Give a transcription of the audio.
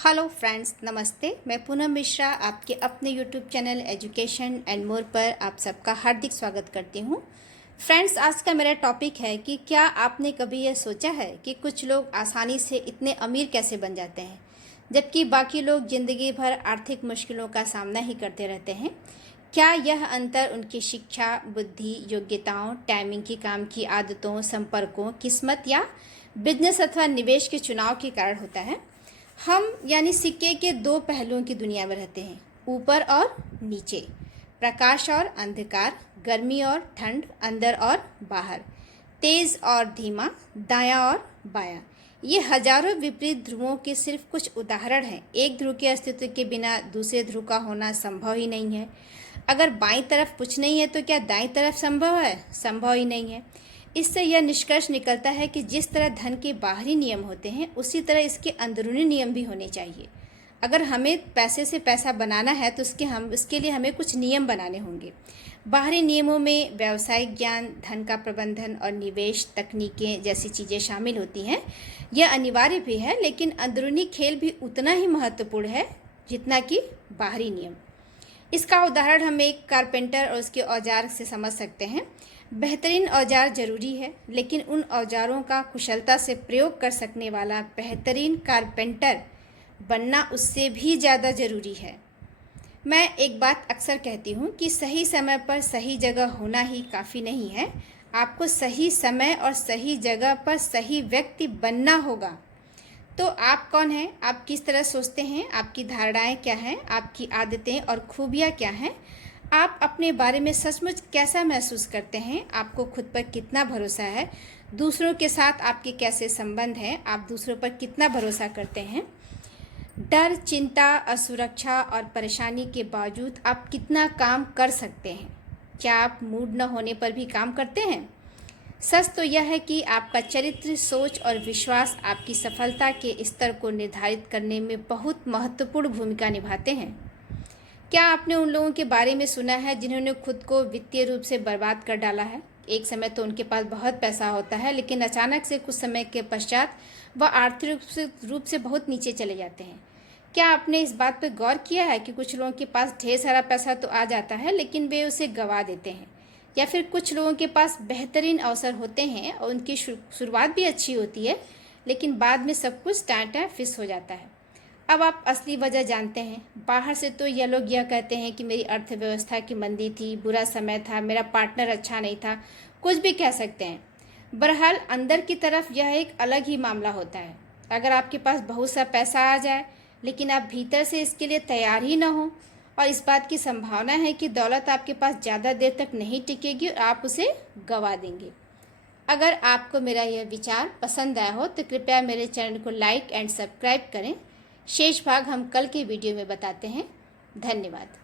Hello friends, नमस्ते। मैं पूनम मिश्रा आपके अपने YouTube channel education and more पर आप सबका हार्दिक स्वागत करती हूँ। फ्रेंड्स, आज का मेरा टॉपिक है कि क्या आपने कभी यह सोचा है कि कुछ लोग आसानी से इतने अमीर कैसे बन जाते हैं, जबकि बाकी लोग ज़िंदगी भर आर्थिक मुश्किलों का सामना ही करते रहते हैं। क्या यह अंतर उनकी शिक्षा, बुद्धि, योग्यताओं, टाइमिंग की काम की आदतों, संपर्कों, किस्मत या बिजनेस अथवा निवेश के चुनाव के कारण होता है? हम यानी सिक्के के दो पहलुओं की दुनिया में रहते हैं, ऊपर और नीचे, प्रकाश और अंधकार, गर्मी और ठंड, अंदर और बाहर, तेज और धीमा, दायां और बायां। ये हजारों विपरीत ध्रुवों के सिर्फ कुछ उदाहरण हैं। एक ध्रुव के अस्तित्व के बिना दूसरे ध्रुव का होना संभव ही नहीं है। अगर बाईं तरफ कुछ नहीं है तो क्या दाईं तरफ संभव है? संभव ही नहीं है। इससे यह निष्कर्ष निकलता है कि जिस तरह धन के बाहरी नियम होते हैं, उसी तरह इसके अंदरूनी नियम भी होने चाहिए। अगर हमें पैसे से पैसा बनाना है तो इसके लिए हमें कुछ नियम बनाने होंगे। बाहरी नियमों में व्यावसायिक ज्ञान, धन का प्रबंधन और निवेश तकनीकें जैसी चीज़ें शामिल होती हैं। यह अनिवार्य भी है, लेकिन अंदरूनी खेल भी उतना ही महत्वपूर्ण है जितना कि बाहरी नियम। इसका उदाहरण हम एक कारपेंटर और उसके औजार से समझ सकते हैं। बेहतरीन औजार जरूरी है, लेकिन उन औजारों का कुशलता से प्रयोग कर सकने वाला बेहतरीन कारपेंटर बनना उससे भी ज़्यादा ज़रूरी है। मैं एक बात अक्सर कहती हूँ कि सही समय पर सही जगह होना ही काफ़ी नहीं है। आपको सही समय और सही जगह पर सही व्यक्ति बनना होगा। तो आप कौन हैं? आप किस तरह सोचते हैं? आपकी धारणाएं क्या हैं? आपकी आदतें और खूबियाँ क्या हैं? आप अपने बारे में सचमुच कैसा महसूस करते हैं? आपको खुद पर कितना भरोसा है? दूसरों के साथ आपके कैसे संबंध हैं? आप दूसरों पर कितना भरोसा करते हैं? डर, चिंता, असुरक्षा और परेशानी के बावजूद आप कितना काम कर सकते हैं? क्या आप मूड न होने पर भी काम करते हैं? सच तो यह है कि आपका चरित्र, सोच और विश्वास आपकी सफलता के स्तर को निर्धारित करने में बहुत महत्वपूर्ण भूमिका निभाते हैं। क्या आपने उन लोगों के बारे में सुना है जिन्होंने खुद को वित्तीय रूप से बर्बाद कर डाला है? एक समय तो उनके पास बहुत पैसा होता है, लेकिन अचानक से कुछ समय के पश्चात वह आर्थिक रूप से बहुत नीचे चले जाते हैं। क्या आपने इस बात पर गौर किया है कि कुछ लोगों के पास ढेर सारा पैसा तो आ जाता है, लेकिन वे उसे गंवा देते हैं? या फिर कुछ लोगों के पास बेहतरीन अवसर होते हैं और उनकी शुरुआत भी अच्छी होती है, लेकिन बाद में सब कुछ टाटा फिस हो जाता है। अब आप असली वजह जानते हैं। बाहर से तो यह लोग यह कहते हैं कि मेरी अर्थव्यवस्था की मंदी थी, बुरा समय था, मेरा पार्टनर अच्छा नहीं था, कुछ भी कह सकते हैं। बहरहाल अंदर की तरफ यह एक अलग ही मामला होता है। अगर आपके पास बहुत सा पैसा आ जाए, लेकिन आप भीतर से इसके लिए तैयार ही ना हो, और इस बात की संभावना है कि दौलत आपके पास ज़्यादा देर तक नहीं टिकेगी और आप उसे गंवा देंगे। अगर आपको मेरा यह विचार पसंद आया हो तो कृपया मेरे चैनल को लाइक एंड सब्सक्राइब करें। शेष भाग हम कल के वीडियो में बताते हैं। धन्यवाद।